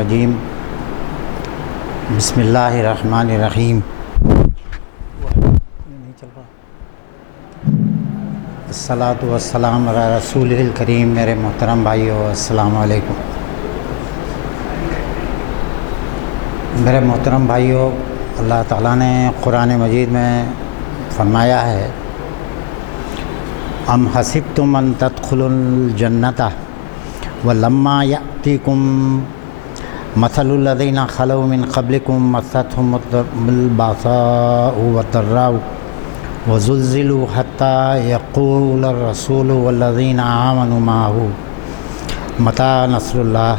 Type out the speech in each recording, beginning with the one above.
الرجیم بسم اللہ الرحمن الرحیم الصلاۃ والسلام علی رسول الکریم۔ میرے محترم بھائیو السلام علیکم۔ میرے محترم بھائیو، اللہ تعالیٰ نے قرآن مجید میں فرمایا ہے ام حسبتم ان تدخلوا الجنۃ ولما یأتیکم مثل الذین خلوا من قبلکم مستهم البأساء والضراء وزلزلوا حتى يقول الرسول والذین آمنوا معه متى نصر اللہ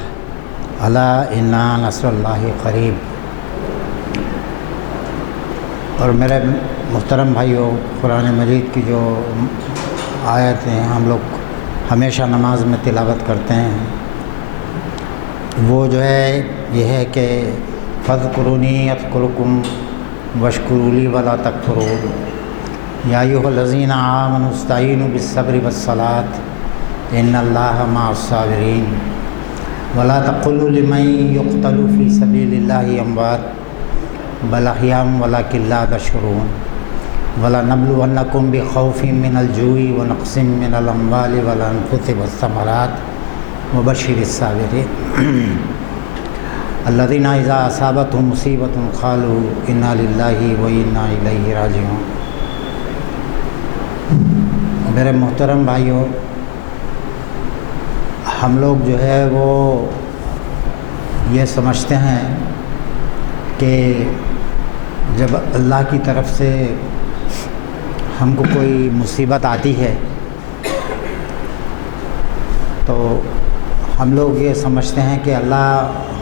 الا ان نصر اللہ قریب۔ اور میرے محترم بھائیوں، قرآن مجید کی جو آیتیں ہم لوگ ہمیشہ نماز میں تلاوت کرتے ہیں، وہ جو ہے یہ ہے کہ فاذکرونی اذکرکم واشکروا لی ولا تکفرون، یا ایھا الذین آمنوا استعینوا بالصبر والصلاۃ ان اللہ مع الصابرین، ولا تقولوا لمن یقتل فی سبیل اللہ اموات بل احیاء ولکن لا تشعرون، وَلَنَبْلُوَنَّكُمْ بِخَوْفٍ مِّنَ الْجُوعِ وَنَقْصٍ مِّنَ الْأَمْوَالِ وَالْأَنفُسِ وَالثَّمَرَاتِ وَبَشِّرِ الصَّابِرِينَ الَّذِينَ إِذَا أَصَابَتْهُم مُّصِيبَةٌ قَالُوا إِنَّا لِلَّهِ وَإِنَّا إِلَيْهِ رَاجِعُونَ۔ میرے محترم بھائیوں، ہم لوگ جو ہے وہ یہ سمجھتے ہیں کہ جب اللہ کی طرف سے ہم کو کوئی مصیبت آتی ہے تو ہم لوگ یہ سمجھتے ہیں کہ اللہ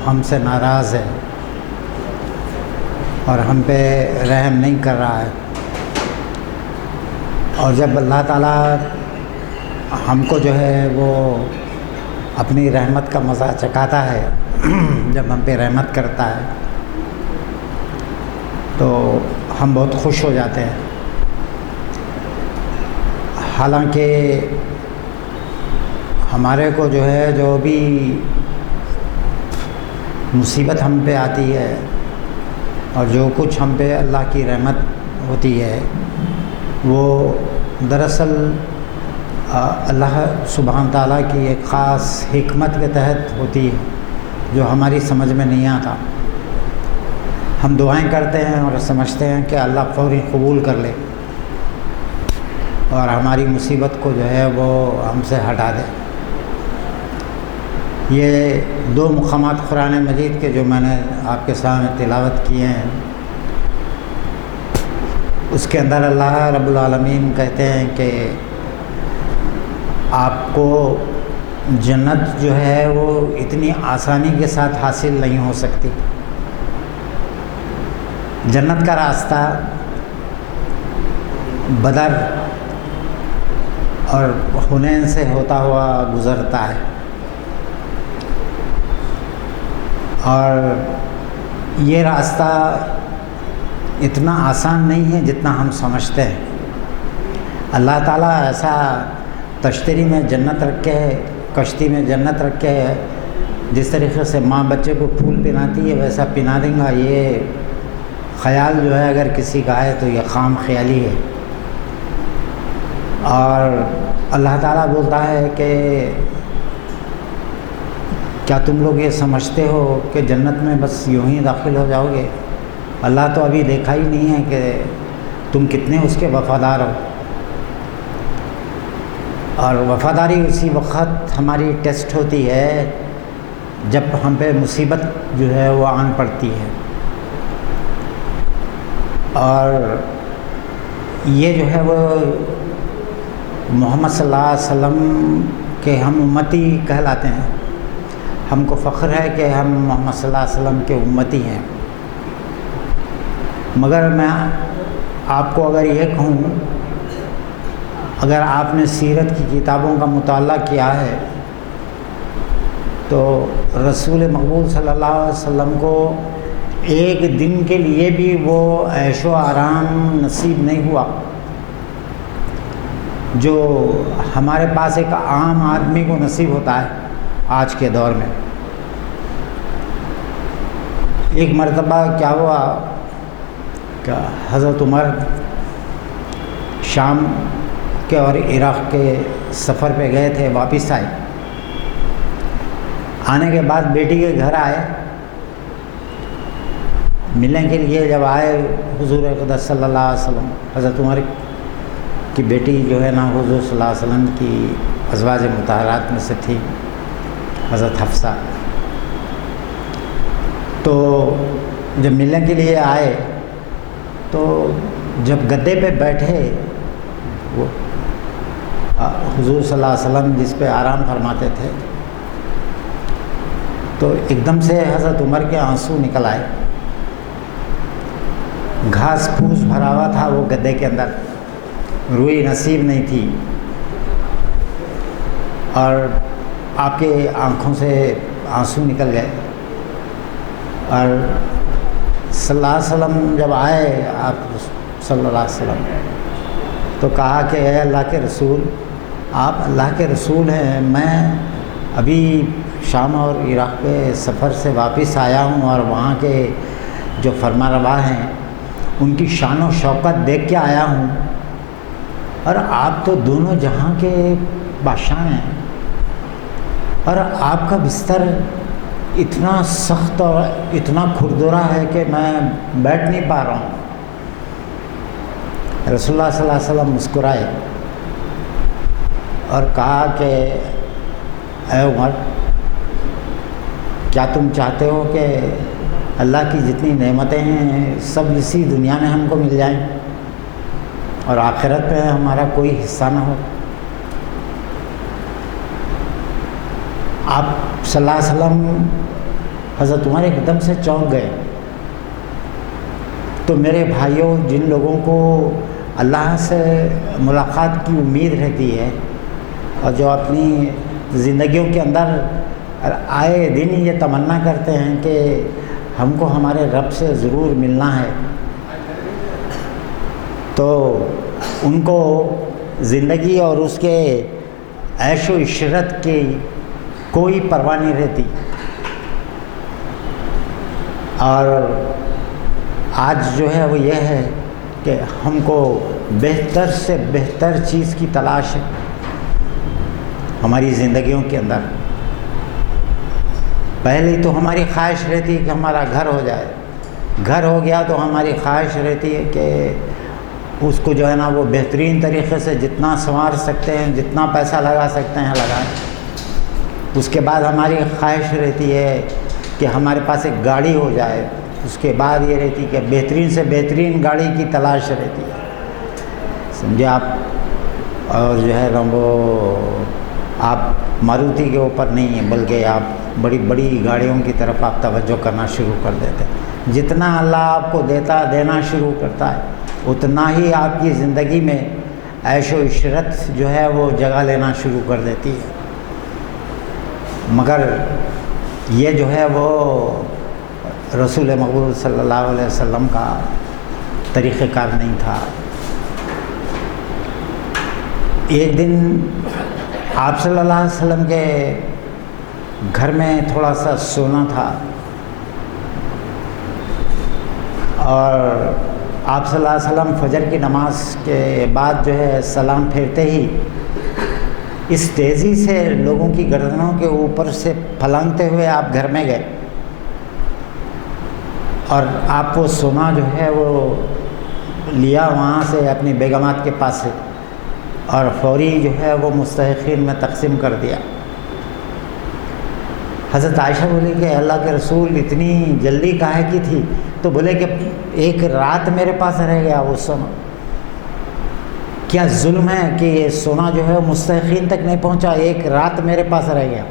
ہم سے ناراض ہے اور ہم پہ رحم نہیں کر رہا ہے، اور جب اللہ تعالیٰ ہم کو جو ہے وہ اپنی رحمت کا مزہ چکھاتا ہے، جب ہم پہ رحمت کرتا ہے تو ہم بہت خوش ہو جاتے ہیں۔ حالانکہ ہمارے کو جو ہے جو بھی مصیبت ہم پہ آتی ہے اور جو کچھ ہم پہ اللہ کی رحمت ہوتی ہے وہ دراصل اللہ سبحانہ تعالیٰ کی ایک خاص حکمت کے تحت ہوتی ہے جو ہماری سمجھ میں نہیں آتا۔ ہم دعائیں کرتے ہیں اور سمجھتے ہیں کہ اللہ فوری قبول کر لے اور ہماری مصیبت کو جو ہے وہ ہم سے ہٹا دے۔ یہ دو مقامات قرآن مجید کے جو میں نے آپ کے سامنے تلاوت کیے ہیں، اس کے اندر اللہ رب العالمین کہتے ہیں کہ آپ کو جنت جو ہے وہ اتنی آسانی کے ساتھ حاصل نہیں ہو سکتی۔ جنت کا راستہ بدر اور حنین سے ہوتا ہوا گزرتا ہے، اور یہ راستہ اتنا آسان نہیں ہے جتنا ہم سمجھتے ہیں۔ اللہ تعالیٰ ایسا تشتری میں جنت رکھے ہے، کشتی میں جنت رکھے ہے، جس طریقے سے ماں بچے کو پھول پہناتی ہے ویسا پہنا دیں گا۔ یہ خیال جو ہے اگر کسی کا ہے تو یہ خام خیالی ہے۔ اور اللہ تعالیٰ بولتا ہے کہ کیا تم لوگ یہ سمجھتے ہو کہ جنت میں بس یوں ہی داخل ہو جاؤ گے؟ اللہ تو ابھی دیکھا ہی نہیں ہے کہ تم کتنے اس کے وفادار ہو، اور وفاداری اسی وقت ہماری ٹیسٹ ہوتی ہے جب ہم پہ مصیبت جو ہے وہ آن پڑتی ہے۔ اور یہ جو ہے وہ محمد صلی اللہ علیہ وسلم کے ہم امتی کہلاتے ہیں۔ ہم کو فخر ہے کہ ہم محمد صلی اللہ علیہ وسلم کے امتی ہیں، مگر میں آپ کو اگر یہ کہوں، اگر آپ نے سیرت کی کتابوں کا مطالعہ کیا ہے تو رسول مقبول صلی اللہ علیہ وسلم کو ایک دن کے لیے بھی وہ عیش و آرام نصیب نہیں ہوا جو ہمارے پاس ایک عام آدمی کو نصیب ہوتا ہے آج کے دور میں۔ ایک مرتبہ کیا ہوا کہ حضرت عمر شام کے اور عراق کے سفر پہ گئے تھے، واپس آئے، آنے کے بعد بیٹی کے گھر آئے، ملنے کے لیے جب آئے حضور اقدس صلی اللہ علیہ وسلم، حضرت عمر کی بیٹی جو ہے نا حضور صلی اللہ علیہ وسلم کی ازواج مطہرات میں سے تھی، حضرت حفصہ، تو جب ملنے کے لیے آئے تو جب گدے پہ بیٹھے وہ حضور صلی اللہ علیہ وسلم جس پہ آرام فرماتے تھے، تو ایک دم سے حضرت عمر کے آنسو نکل آئے، گھاس پھوس بھرا ہوا تھا وہ گدے کے اندر، روئی نصیب نہیں تھی، اور آپ کے آنکھوں سے آنسو نکل گئے، اور صلی اللہ علیہ وسلم جب آئے آپ صلی اللہ علیہ وسلم تو کہا کہ اے اللہ کے رسول، آپ اللہ کے رسول ہیں، میں ابھی شام اور عراق کے سفر سے واپس آیا ہوں اور وہاں کے جو فرما روا ہیں ان کی شان و شوکت دیکھ کے آیا ہوں، اور آپ تو دونوں جہاں کے بادشاہ ہیں، اور آپ کا بستر اتنا سخت اور اتنا کھردرا ہے کہ میں بیٹھ نہیں پا رہا ہوں۔ رسول اللہ صلی اللہ علیہ وسلم مسکرائے اور کہا کہ اے عمر، کیا تم چاہتے ہو کہ اللہ کی جتنی نعمتیں ہیں سب اسی دنیا میں ہم کو مل جائیں اور آخرت میں ہمارا کوئی حصہ نہ ہو؟ آپ صلی اللہ علیہ وسلم حضرت عمر ایک دم سے چونک گئے۔ تو میرے بھائیوں، جن لوگوں کو اللہ سے ملاقات کی امید رہتی ہے اور جو اپنی زندگیوں کے اندر آئے دن یہ تمنا کرتے ہیں کہ ہم کو ہمارے رب سے ضرور ملنا ہے، تو ان کو زندگی اور اس کے عیش و عشرت کی کوئی پرواہ نہیں رہتی، اور آج جو ہے وہ یہ ہے کہ ہم کو بہتر سے بہتر چیز کی تلاش ہے ہماری زندگیوں کے اندر۔ پہلے تو ہماری خواہش رہتی ہے کہ ہمارا گھر ہو جائے، گھر ہو گیا تو ہماری خواہش رہتی ہے کہ اس کو جو ہے نا وہ بہترین طریقے سے جتنا سنوار سکتے ہیں، جتنا پیسہ لگا سکتے ہیں لگائیں۔ اس کے بعد ہماری خواہش رہتی ہے کہ ہمارے پاس ایک گاڑی ہو جائے، اس کے بعد یہ رہتی کہ بہترین سے بہترین گاڑی کی تلاش رہتی ہے، سمجھے آپ۔ اور جو ہے نا وہ آپ ماروتی کے اوپر نہیں ہیں بلکہ آپ بڑی بڑی گاڑیوں کی طرف آپ توجہ کرنا شروع کر دیتے ہیں۔ جتنا اللہ آپ کو دینا شروع کرتا ہے اتنا ہی آپ کی زندگی میں عیش و عشرت جو ہے وہ جگہ لینا شروع کر دیتی ہے، مگر یہ جو ہے وہ رسول مقبول صلی اللہ علیہ وسلم کا طریقہ کار نہیں تھا۔ ایک دن آپ صلی اللہ علیہ وسلم کے گھر میں تھوڑا سا سونا تھا، اور آپ صلی اللہ علیہ وسلم فجر کی نماز کے بعد جو ہے سلام پھیرتے ہی اس تیزی سے لوگوں کی گردنوں کے اوپر سے پھلانگتے ہوئے آپ گھر میں گئے، اور آپ وہ سونا جو ہے وہ لیا وہاں سے اپنی بیگمات کے پاس سے، اور فوری جو ہے وہ مستحقین میں تقسیم کر دیا۔ حضرت عائشہ بولی کہ اللہ کے رسول اتنی جلدی کاہے کی تھی؟ تو بولے کہ ایک رات میرے پاس رہ گیا وہ سونا۔ کیا ظلم ہے کہ یہ سونا جو ہے مستحقین تک نہیں پہنچا، ایک رات میرے پاس رہ گیا۔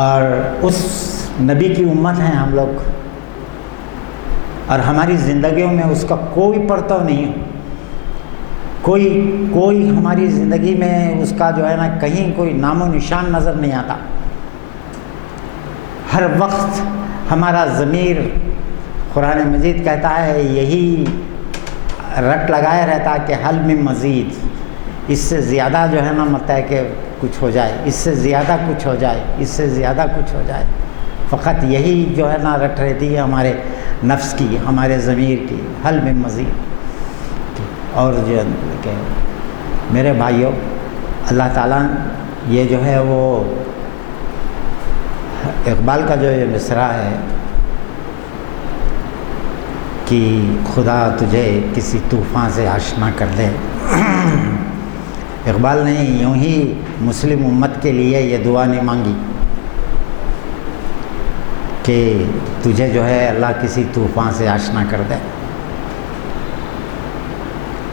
اور اس نبی کی امت ہیں ہم لوگ، اور ہماری زندگیوں میں اس کا کوئی پرتو نہیں ہے، کوئی ہماری زندگی میں اس کا جو ہے نا کہیں کوئی نام و نشان نظر نہیں آتا۔ ہر وقت ہمارا ضمیر قرآن مجید کہتا ہے، یہی رٹ لگائے رہتا کہ حل من مزید، اس سے زیادہ جو ہے نا مت ہے کہ کچھ ہو جائے، اس سے زیادہ کچھ ہو جائے، اس سے زیادہ کچھ ہو جائے۔ فقط یہی جو ہے نا رٹ رہتی ہے ہمارے نفس کی، ہمارے ضمیر کی، حل میں مزید۔ اور جو کہ میرے بھائیوں، اللہ تعالیٰ یہ جو ہے وہ اقبال کا جو یہ مصرع ہے کہ خدا تجھے کسی طوفان سے آشنا کر دے، اقبال نے یوں ہی مسلم امت کے لیے یہ دعا نہیں مانگی کہ تجھے جو ہے اللہ کسی طوفان سے آشنا کر دے،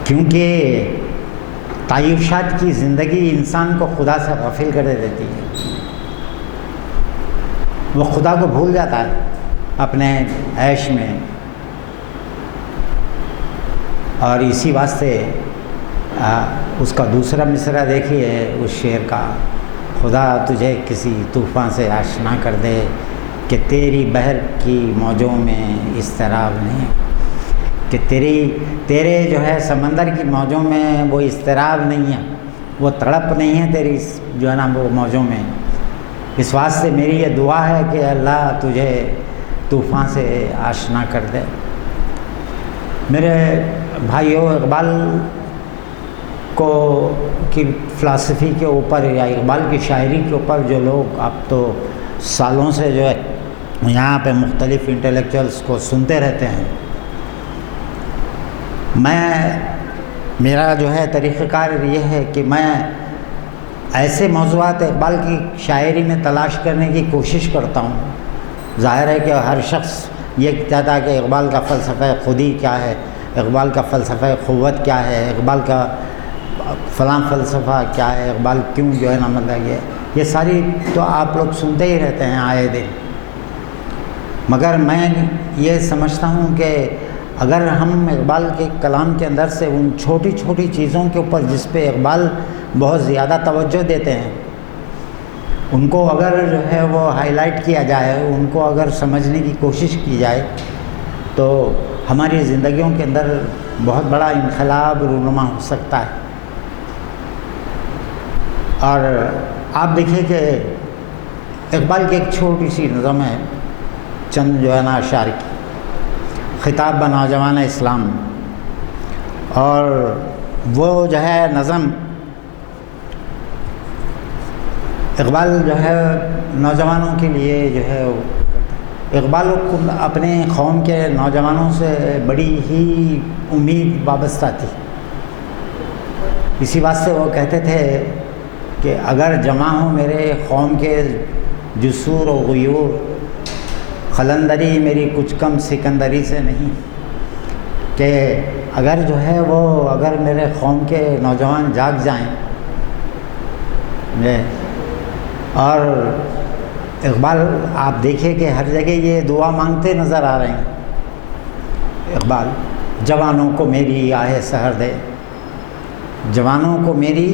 کیونکہ تعیشات کی زندگی انسان کو خدا سے غافل کر دیتی ہے، وہ خدا کو بھول جاتا ہے اپنے عیش میں۔ اور اسی واسطے اس کا دوسرا مصرع دیکھیے اس شعر کا، خدا تجھے کسی طوفان سے آشنا کر دے کہ تیری بحر کی موجوں میں اضطراب نہیں، کہ تیرے جو ہے سمندر کی موجوں میں وہ اضطراب نہیں ہے، وہ تڑپ نہیں ہے تیری جو ہے نا وہ موجوں میں۔ اس واسطے میری یہ دعا ہے کہ اللہ تجھے طوفان سے آشنا کر دے۔ میرے بھائیوں، اقبال کو کی فلسفی کے اوپر یا اقبال کی شاعری کے اوپر جو لوگ اب تو سالوں سے جو ہے یہاں پہ مختلف انٹلیکچوئلس کو سنتے رہتے ہیں، میرا جو ہے طریقہ کار یہ ہے کہ میں ایسے موضوعات اقبال کی شاعری میں تلاش کرنے کی کوشش کرتا ہوں۔ ظاہر ہے کہ ہر شخص یہ کہتا ہے کہ اقبال کا فلسفہ خودی کیا ہے، اقبال کا فلسفہ قوت کیا ہے، اقبال کا فلاں فلسفہ کیا ہے، اقبال کیوں جو ہے نا مطلب یہ ساری تو آپ لوگ سنتے ہی رہتے ہیں آئے دن، مگر میں یہ سمجھتا ہوں کہ اگر ہم اقبال کے کلام کے اندر سے ان چھوٹی چھوٹی چیزوں کے اوپر جس پہ اقبال بہت زیادہ توجہ دیتے ہیں ان کو اگر جو ہے وہ ہائی لائٹ کیا جائے، ان کو اگر سمجھنے کی کوشش کی جائے تو ہماری زندگیوں کے اندر بہت بڑا انقلاب رونما ہو سکتا ہے۔ اور آپ دیکھیں کہ اقبال کی ایک چھوٹی سی نظم ہے، چند جو ہے نا اشعار کی، خطاب بنوجوان اسلام، اور وہ جو ہے نظم اقبال جو ہے نوجوانوں کے لیے جو ہے اقبال کو اپنے قوم کے نوجوانوں سے بڑی ہی امید وابستہ تھی، اسی واسطے وہ کہتے تھے کہ اگر جمع ہو میرے قوم کے جسور و غیور، قلندری میری کچھ کم سکندری سے نہیں، کہ اگر جو ہے وہ اگر میرے قوم کے نوجوان جاگ جائیں۔ اور اقبال آپ دیکھیں کہ ہر جگہ یہ دعا مانگتے نظر آ رہے ہیں اقبال، جوانوں کو میری آہ سحر دے، جوانوں کو میری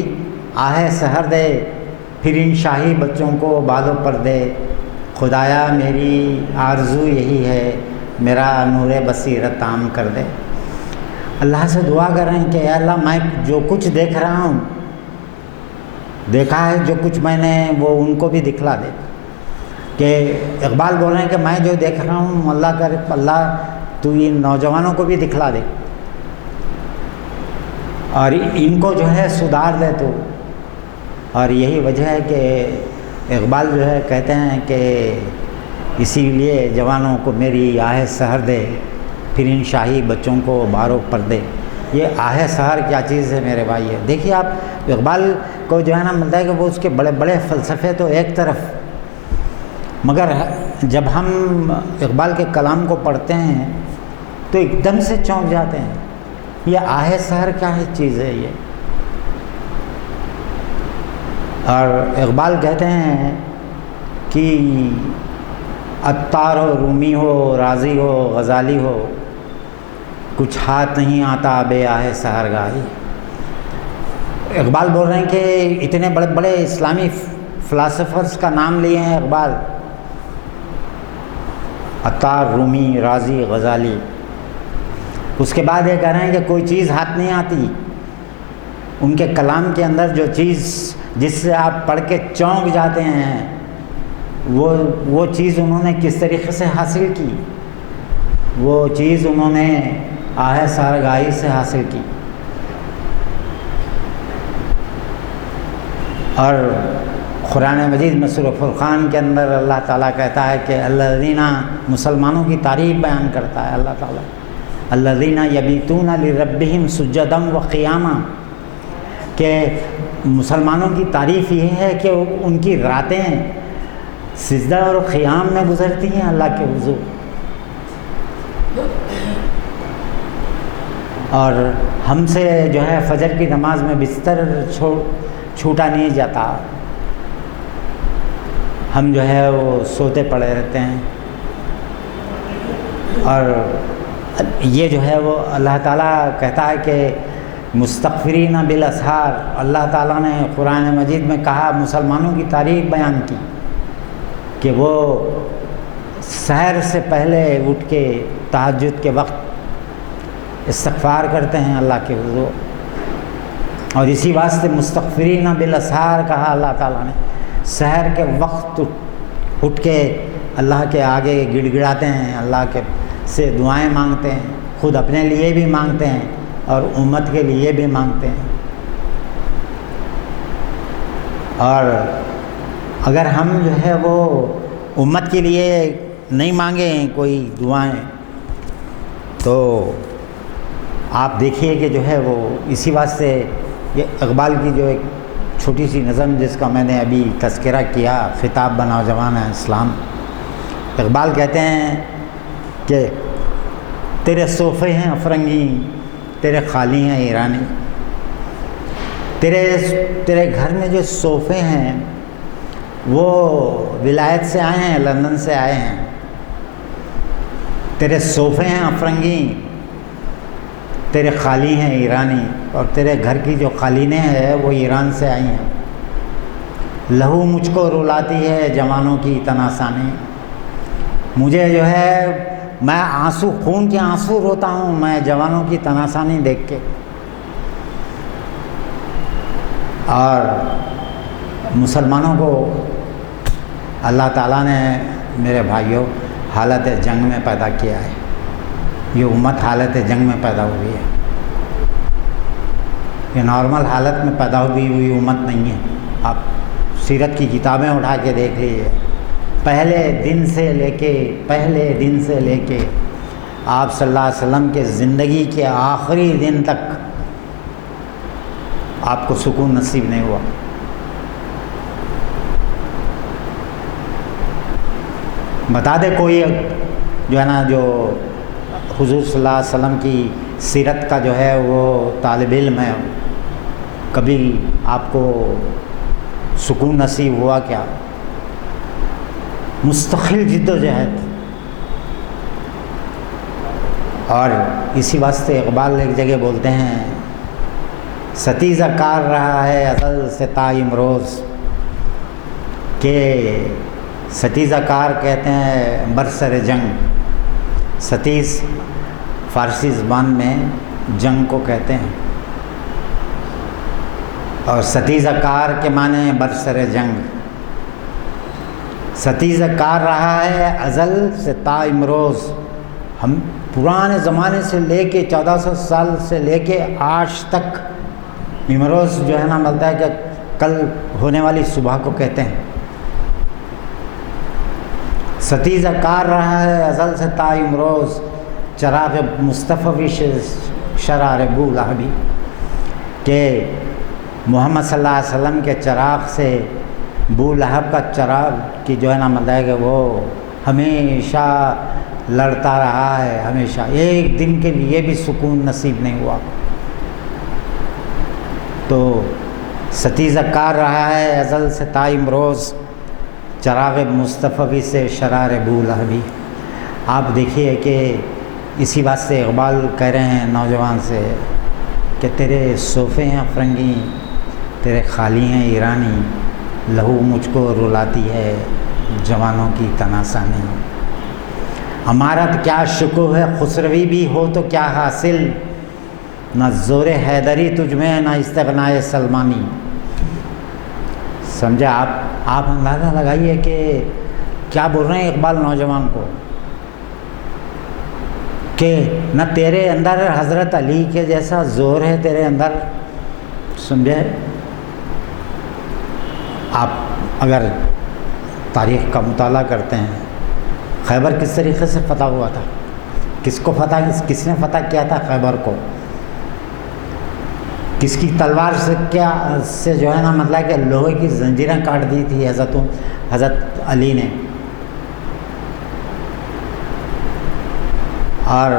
آہ سحر دے، پھر ان شاہی بچوں کو بالوں پر دے، خدایا میری آرزو یہی ہے میرا نور بصیرت عام کر دے۔ اللہ سے دعا کر رہے ہیں کہ اے اللہ میں جو کچھ دیکھ رہا ہوں، دیکھا ہے جو کچھ میں نے وہ ان کو بھی دکھلا دے، کہ اقبال بول رہے ہیں کہ میں جو دیکھ رہا ہوں اللہ کرے اللہ تو ان نوجوانوں کو بھی دکھلا دے اور ان کو جو ہے سدھار دے تو۔ اور یہی وجہ ہے کہ اقبال جو ہے کہتے ہیں کہ اسی لیے جوانوں کو میری آہ سحر دے، پھر ان شاہی بچوں کو باروں پر دے۔ یہ آہ سحر کیا چیز ہے میرے بھائی ہے؟ دیکھیے آپ اقبال کو جو ہے نا ملتا ہے کہ وہ اس کے بڑے بڑے فلسفے تو ایک طرف، مگر جب ہم اقبال کے کلام کو پڑھتے ہیں تو ایک دم سے چونک جاتے ہیں، یہ آہ سحر کیا ہے چیز ہے یہ۔ اور اقبال کہتے ہیں کہ عطار ہو، رومی ہو، رازی ہو، غزالی ہو، کچھ ہاتھ نہیں آتا بے آہ سحر گاہی۔ اقبال بول رہے ہیں کہ اتنے بڑے بڑے اسلامی فلاسفرز کا نام لیے ہیں اقبال، عطار، رومی، رازی، غزالی، اس کے بعد یہ کہہ رہے ہیں کہ کوئی چیز ہاتھ نہیں آتی ان کے کلام کے اندر، جو چیز جس سے آپ پڑھ کے چونک جاتے ہیں وہ چیز انہوں نے کس طریقے سے حاصل کی؟ وہ چیز انہوں نے آہ سارگاہی سے حاصل کی. اور قرآن مجید میں سورہ فرقان کے اندر اللہ تعالیٰ کہتا ہے کہ الذین، مسلمانوں کی تعریف بیان کرتا ہے اللہ تعالیٰ، الذین یبیتون لربہم سجدا و قیاما، کہ مسلمانوں کی تعریف یہ ہے کہ ان کی راتیں سجدہ اور قیام میں گزرتی ہیں اللہ کے حضور. اور ہم سے جو ہے فجر کی نماز میں بستر چھوٹا نہیں جاتا، ہم جو ہے وہ سوتے پڑے رہتے ہیں. اور یہ جو ہے وہ اللہ تعالیٰ کہتا ہے کہ مستغفرین بالاسحار، اللہ تعالیٰ نے قرآن مجید میں کہا، مسلمانوں کی تعریف بیان کی کہ وہ سحر سے پہلے اٹھ کے تہجد کے وقت استغفار کرتے ہیں اللہ کے حضور. اور اسی واسطے مستغفرین بالاسحار کہا اللہ تعالیٰ نے. سحر کے وقت اٹھ کے اللہ کے آگے گڑ گڑاتے ہیں، اللہ کے سے دعائیں مانگتے ہیں، خود اپنے لیے بھی مانگتے ہیں اور امت کے لیے بھی مانگتے ہیں. اور اگر ہم جو ہے وہ امت کے لیے نہیں مانگیں کوئی دعائیں تو آپ دیکھیے کہ جو ہے وہ اسی واسطے یہ اقبال کی جو ایک چھوٹی سی نظم جس کا میں نے ابھی تذکرہ کیا، خطاب بنا جوان اسلام، اقبال کہتے ہیں کہ تیرے صوفے ہیں افرنگی، تیرے خالی ہیں ایرانی. تیرے گھر میں جو صوفے ہیں وہ ولایت سے آئے ہیں، لندن سے آئے ہیں. تیرے صوفے ہیں افرنگی، تیرے خالی ہیں ایرانی، اور تیرے گھر کی جو قالینیں ہیں وہ ایران سے آئی ہیں. لہو مجھ کو رلاتی ہے جوانوں کی تناسانی، مجھے جو ہے میں آنسو، خون کے آنسو روتا ہوں میں جوانوں کی تناسانی دیکھ کے. اور مسلمانوں کو اللہ تعالیٰ نے میرے بھائیوں حالت جنگ میں پیدا کیا ہے. یہ امت حالت جنگ میں پیدا ہوئی ہے، یہ نارمل حالت میں پیدا ہوئی امت نہیں ہے. آپ سیرت کی کتابیں اٹھا کے دیکھ لیجیے، پہلے دن سے لے کے آپ صلی اللہ علیہ وسلم کے زندگی کے آخری دن تک آپ کو سکون نصیب نہیں ہوا. بتا دے کوئی جو ہے نا، جو حضور صلی اللہ علیہ وسلم کی سیرت کا جو ہے وہ طالب علم ہے، کبھی آپ کو سکون نصیب ہوا کیا؟ مستقل جد و جہد. اور اسی واسطے اقبال ایک جگہ بولتے ہیں، ستیزہ کار رہا ہے ازل سے تا امروز، کہ ستیزہ کار کہتے ہیں برسر جنگ. ستیز فارسی زبان میں جنگ کو کہتے ہیں، اور ستیزہ کار کے معنی برسر جنگ. ستیزہ کار رہا ہے ازل سے تا امروز، ہم پرانے زمانے سے لے کے 1400 سال سے لے کے آج تک، امروز جو ہے نا ملتا ہے کہ کل ہونے والی صبح کو کہتے ہیں. ستیزہ کار رہا ہے ازل سے تا امروز، چراغ مصطفی شرار بو لہبی، کہ محمد صلی اللہ علیہ وسلم کے چراغ سے بو لہب کا چراغ کی جو ہے نا مطلب ہے کہ وہ ہمیشہ لڑتا رہا ہے، ہمیشہ ایک دن کے لیے بھی سکون نصیب نہیں ہوا. تو ستیزہ کار رہا ہے ازل سے تا امروز، چراغ مصطفی سے شرار بو لہبی. آپ دیکھیے کہ اسی واسطے اقبال کہہ رہے ہیں نوجوان سے کہ تیرے صوفے ہیں افرنگی، تیرے خالی ہیں ایرانی، لہو مجھ کو رلاتی ہے جوانوں کی تناسانی. امارت کیا شکو ہے خسروی بھی ہو تو کیا حاصل، نہ زور حیدری تجھ میں نہ استغنائے سلمانی. سمجھا آپ اندازہ لگائیے کہ کیا بول رہے ہیں اقبال نوجوان کو کہ نہ تیرے اندر حضرت علی کے جیسا زور ہے تیرے اندر. سمجھے؟ آپ اگر تاریخ کا مطالعہ کرتے ہیں، خیبر کس طریقے سے فتح ہوا تھا، کس نے فتح کیا تھا خیبر کو، کس کی تلوار سے جو ہے نا مطلب کہ لوہے کی زنجیریں کاٹ دی تھی حضرت علی نے. اور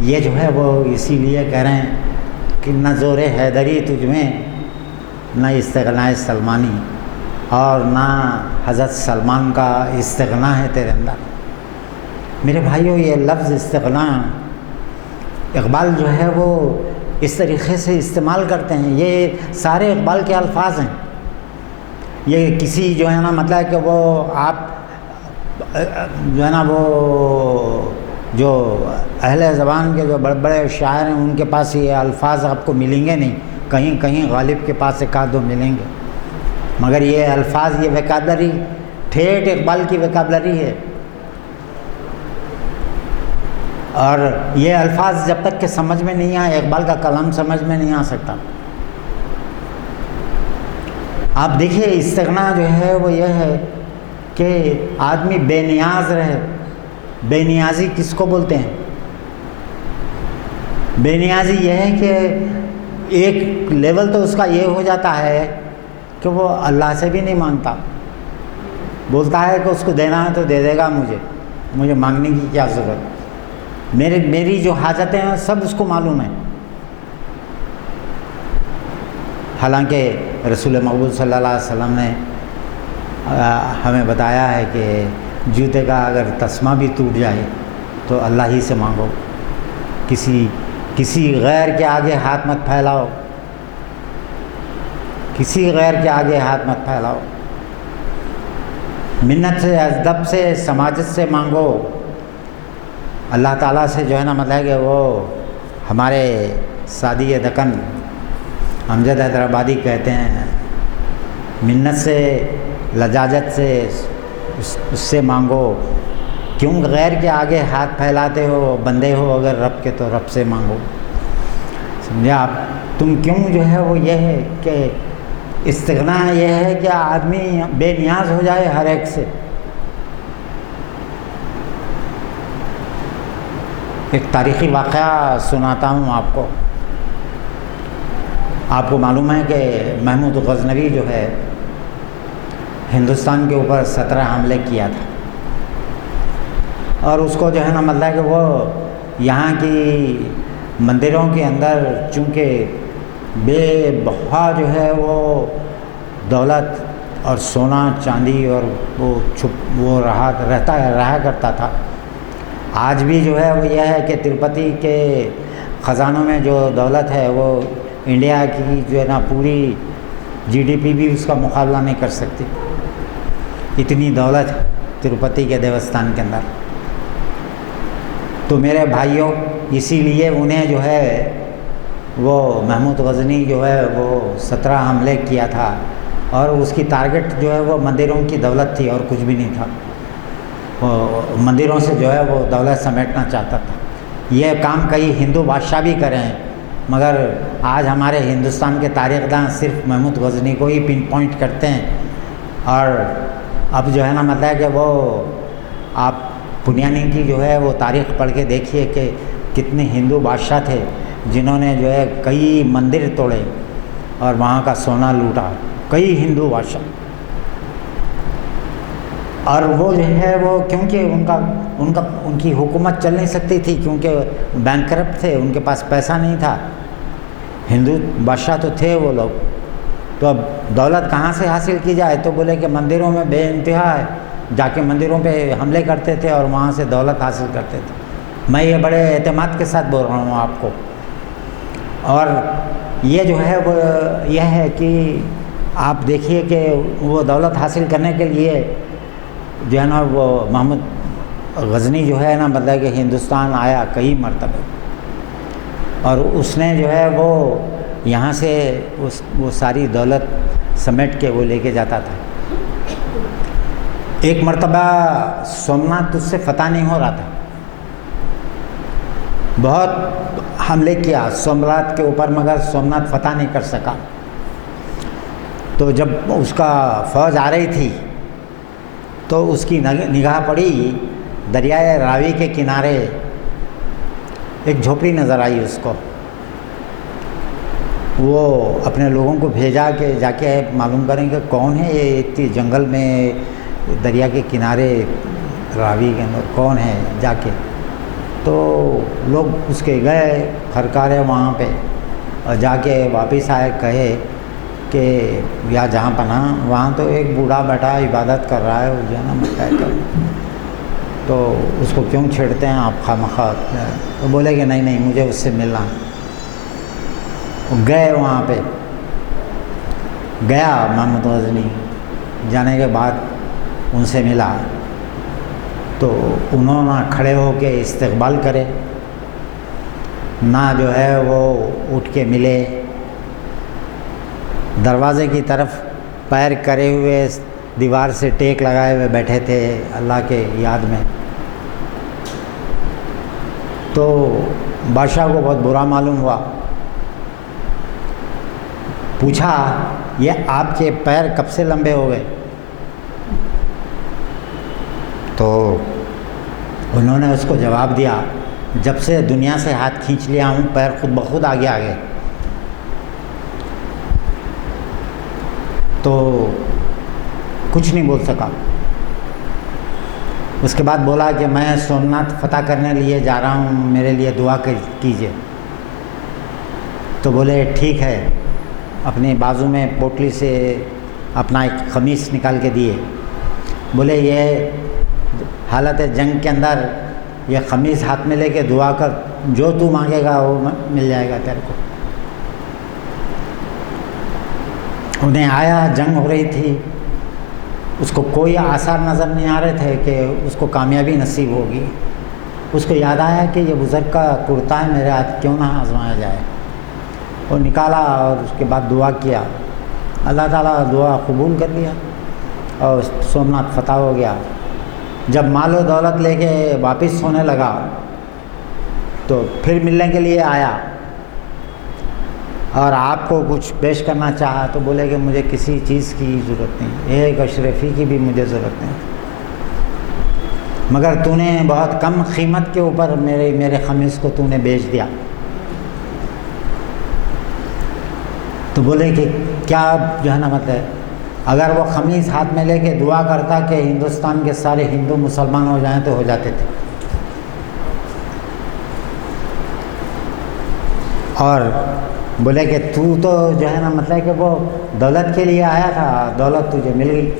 یہ جو ہے وہ اسی لیے کہہ رہے ہیں کہ نہ زور حیدری تجھ میں، نہ استغناء سلمانی، اور نہ حضرت سلمان کا استغنا ہے تیرے اندر. میرے بھائیوں، یہ لفظ استغنا اقبال جو ہے وہ اس طریقے سے استعمال کرتے ہیں. یہ سارے اقبال کے الفاظ ہیں. یہ کسی جو ہے نا مطلب کہ وہ آپ جو ہے نا وہ جو اہل زبان کے جو بڑے بڑے شاعر ہیں ان کے پاس یہ الفاظ آپ کو ملیں گے نہیں. کہیں کہیں غالب کے پاس ایک آدھ دو ملیں گے، مگر یہ الفاظ، یہ ویکابلری ٹھیٹھ اقبال کی ویکابلری ہے. اور یہ الفاظ جب تک کہ سمجھ میں نہیں آئے، اقبال کا کلام سمجھ میں نہیں آ سکتا. آپ دیکھیے استغنا جو ہے وہ یہ ہے کہ آدمی بے نیاز رہے. بے نیازی کس کو بولتے ہیں؟ بے نیازی یہ ہے کہ ایک لیول تو اس کا یہ ہو جاتا ہے کہ وہ اللہ سے بھی نہیں مانگتا. بولتا ہے کہ اس کو دینا ہے تو دے دے گا، مجھے مانگنے کی کیا ضرورت. میری جو حاجتیں ہیں سب اس کو معلوم ہے. حالانکہ رسول مقبول صلی اللہ علیہ وسلم نے ہمیں بتایا ہے کہ جوتے کا اگر تسمہ بھی ٹوٹ جائے تو اللہ ہی سے مانگو، کسی غیر کے آگے ہاتھ مت پھیلاؤ، کسی غیر کے آگے ہاتھ مت پھیلاؤ. منت سے، ادب سے، سماجت سے مانگو. اللہ تعالیٰ سے جو ہے نا مطلب کہ وہ ہمارے سادی دکن امجد حیدرآبادی کہتے ہیں، منت سے، لجاجت سے اس سے مانگو. کیوں غیر کے آگے ہاتھ پھیلاتے ہو؟ بندے ہو اگر رب کے تو رب سے مانگو. سمجھے آپ؟ تم کیوں جو ہے وہ یہ ہے کہ استغنا یہ ہے کہ آدمی بے نیاز ہو جائے ہر ایک سے. ایک تاریخی واقعہ سناتا ہوں آپ کو. آپ کو معلوم ہے کہ محمود غزنوی جو ہے ہندوستان کے اوپر 17 حملے کیا تھا، اور اس کو جو ہے نا مطلب کہ وہ یہاں کی مندروں کے اندر چونکہ بے بہا جو ہے وہ دولت اور سونا چاندی اور وہ رہا کرتا تھا. آج بھی جو ہے وہ یہ ہے کہ تروپتی کے خزانوں میں جو دولت ہے وہ انڈیا کی جو ہے نا پوری GDP بھی اس کا مقابلہ نہیں کر سکتی. اتنی دولت تروپتی کے دیوستان کے اندر. تو میرے بھائیوں، اسی لیے انہیں جو ہے وہ محمود غزنی جو ہے وہ 17 حملے کیا تھا، اور اس کی ٹارگٹ جو ہے وہ مندروں کی دولت تھی اور کچھ بھی نہیں تھا. وہ مندروں سے جو ہے وہ دولت سمیٹنا چاہتا تھا. یہ کام کئی ہندو بادشاہ بھی کرے ہیں، مگر آج ہمارے ہندوستان کے تاریخ داں صرف محمود غزنی کو ہی پن پوائنٹ کرتے ہیں. اور اب جو ہے نا مطلب کہ وہ آپ پنیانی کی جو ہے وہ تاریخ پڑھ کے دیکھیے کہ کتنے ہندو بادشاہ تھے جنہوں نے جو ہے کئی مندر توڑے اور وہاں کا سونا لوٹا. کئی ہندو بادشاہ. اور وہ جو ہے وہ کیونکہ ان کی حکومت چل نہیں سکتی تھی، کیونکہ بینکرپٹ تھے، ان کے پاس پیسہ نہیں تھا. ہندو بادشاہ تو تھے وہ لوگ، تو اب دولت کہاں سے حاصل کی جائے؟ تو بولے کہ مندروں میں بے انتہا ہے، جا کے مندروں پہ حملے کرتے تھے اور وہاں سے دولت حاصل کرتے تھے. میں یہ بڑے اعتماد کے ساتھ بول رہا ہوں آپ کو. اور یہ جو ہے وہ یہ ہے کہ آپ دیکھیے کہ وہ دولت حاصل کرنے کے لیے جو ہے نا وہ محمود غزنی جو ہے نا مطلب کہ ہندوستان آیا کئی مرتبہ، اور اس نے جو ہے وہ یہاں سے وہ ساری دولت سمیٹ کے وہ لے کے جاتا تھا. ایک مرتبہ سومناتھ تجھ سے فتح نہیں ہو رہا تھا، بہت حملے کیا سومناتھ کے اوپر، مگر سومناتھ فتح نہیں کر سکا۔ تو جب اس کا فوج آ رہی تھی تو اس کی نگاہ پڑی دریائے راوی کے کنارے ایک جھوپڑی نظر آئی اس کو۔ وہ اپنے لوگوں کو بھیجا کہ جا کے معلوم کریں کہ کون ہے یہ اتنی جنگل میں دریا کے کنارے راوی کے اندر کون ہے جا کے۔ تو لوگ اس کے گئے پھرکارے وہاں پہ، اور جا کے واپس آئے، کہے کہ یا جہاں پناہ وہاں تو ایک بوڑھا بیٹھا عبادت کر رہا ہے، وہ جو ہے نا مکہ کر، تو اس کو کیوں چھیڑتے ہیں آپ خواہ؟ تو بولے کہ نہیں مجھے اس سے ملنا۔ گئے وہاں پہ، گیا محمد غزنی، جانے کے بعد ان سے ملا تو انہوں نے کھڑے ہو کے استقبال کرے، نہ جو ہے وہ اٹھ کے ملے، دروازے کی طرف پیر کرے ہوئے دیوار سے ٹیک لگائے ہوئے بیٹھے تھے اللہ کے یاد میں۔ تو بادشاہ کو بہت برا معلوم ہوا، پوچھا یہ آپ کے پیر کب سے لمبے ہو گئے؟ تو انہوں نے اس کو جواب دیا جب سے دنیا سے ہاتھ کھینچ لیا ہوں پیر خود بخود آگے آگے۔ تو کچھ نہیں بول سکا۔ اس کے بعد بولا کہ میں سومناتھ فتح کرنے لیے جا رہا ہوں، میرے لیے دعا کیجیے۔ تو بولے ٹھیک ہے، اپنے بازو میں پوٹلی سے اپنا ایک قمیص نکال کے دیے، بولے یہ حالت جنگ کے اندر یہ قمیص ہاتھ میں لے کے دعا کر، جو تو مانگے گا وہ مل جائے گا تیرے کو۔ انہیں آیا، جنگ ہو رہی تھی، اس کو کوئی آثار نظر نہیں آ رہے تھے کہ اس کو کامیابی نصیب ہوگی۔ اس کو یاد آیا کہ یہ بزرگ کا کرتا ہے، میرے ہاتھ کیوں نہ آزمایا جائے۔ وہ نکالا اور اس کے بعد دعا کیا، اللہ تعالیٰ دعا قبول کر لیا اور سومناتھ فتح ہو گیا۔ جب مال و دولت لے کے واپس ہونے لگا تو پھر ملنے کے لیے آیا اور آپ کو کچھ پیش کرنا چاہا، تو بولے کہ مجھے کسی چیز کی ضرورت نہیں، ایک اشرفی کی بھی مجھے ضرورت نہیں، مگر تو نے بہت کم قیمت کے اوپر میرے قمیص کو تو نے بیچ دیا۔ تو بولے کہ کیا جو ہے نا مطلب اگر وہ قمیص ہاتھ میں لے کے دعا کرتا کہ ہندوستان کے سارے ہندو مسلمان ہو جائیں تو ہو جاتے تھے، اور بولے کہ تو جو ہے نا مطلب کہ وہ دولت کے لیے آیا تھا، دولت تجھے مل گئی،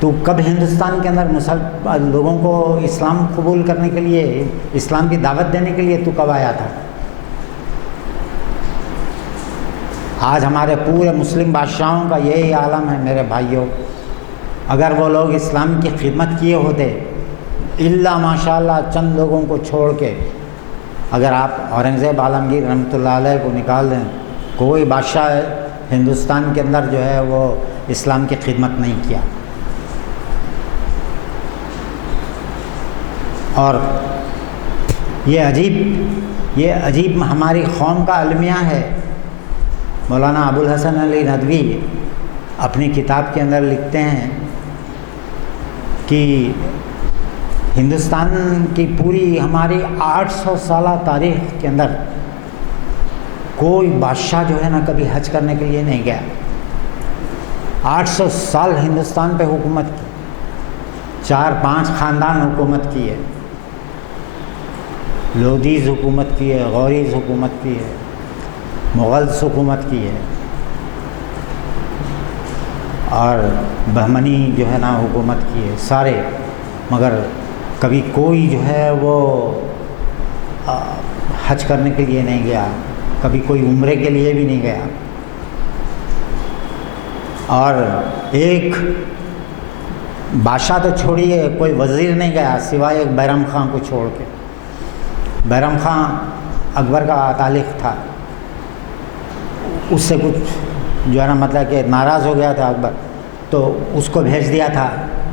تو کب ہندوستان کے اندر لوگوں کو اسلام قبول کرنے کے لیے، اسلام کی دعوت دینے کے لیے تو کب آیا تھا؟ آج ہمارے پورے مسلم بادشاہوں کا یہی عالم ہے میرے بھائیوں۔ اگر وہ لوگ اسلام کی خدمت کیے ہوتے، الا ماشاء اللہ چند لوگوں کو چھوڑ کے، اگر آپ اورنگزیب عالمگیر رحمۃ اللہ علیہ کو نکال دیں، کوئی بادشاہ ہندوستان کے اندر جو ہے وہ اسلام کی خدمت نہیں کیا۔ اور یہ عجیب ہماری قوم کا المیہ ہے۔ مولانا ابوالحسن علی ندوی اپنی کتاب کے اندر لکھتے ہیں کہ ہندوستان کی پوری ہماری 800 سالہ تاریخ کے اندر کوئی بادشاہ جو ہے نا کبھی حج کرنے کے لیے نہیں گیا۔ 800 سال ہندوستان پہ حکومت کی، 4-5 خاندان حکومت کی ہے، لودھیز حکومت کی ہے، غوریز حکومت کی ہے، مغلز حکومت کی ہے، اور بہمنی جو ہے نا حکومت کی ہے، سارے، مگر کبھی کوئی جو ہے وہ حج کرنے کے لیے نہیں گیا، کبھی کوئی عمرے کے لیے بھی نہیں گیا۔ اور ایک بادشاہ تو چھوڑیے، کوئی وزیر نہیں گیا سوائے ایک بیرم خان کو چھوڑ کے۔ بیرم خان اکبر کا تعلق تھا، اس سے کچھ جو ہے نا مطلب کہ ناراض ہو گیا تھا اکبر، تو اس کو بھیج دیا تھا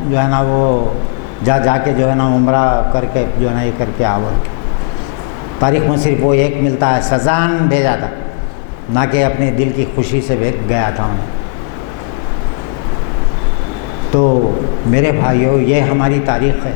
جو ہے نا وہ جا کے جو ہے نا عمرہ کر کے جو ہے نا یہ کر کے آور تاریخ میں صرف وہ ایک ملتا ہے، سزان بھیجا تھا، نہ کہ اپنے دل کی خوشی سے گیا تھا انہیں۔ تو میرے بھائیوں، یہ ہماری تاریخ ہے۔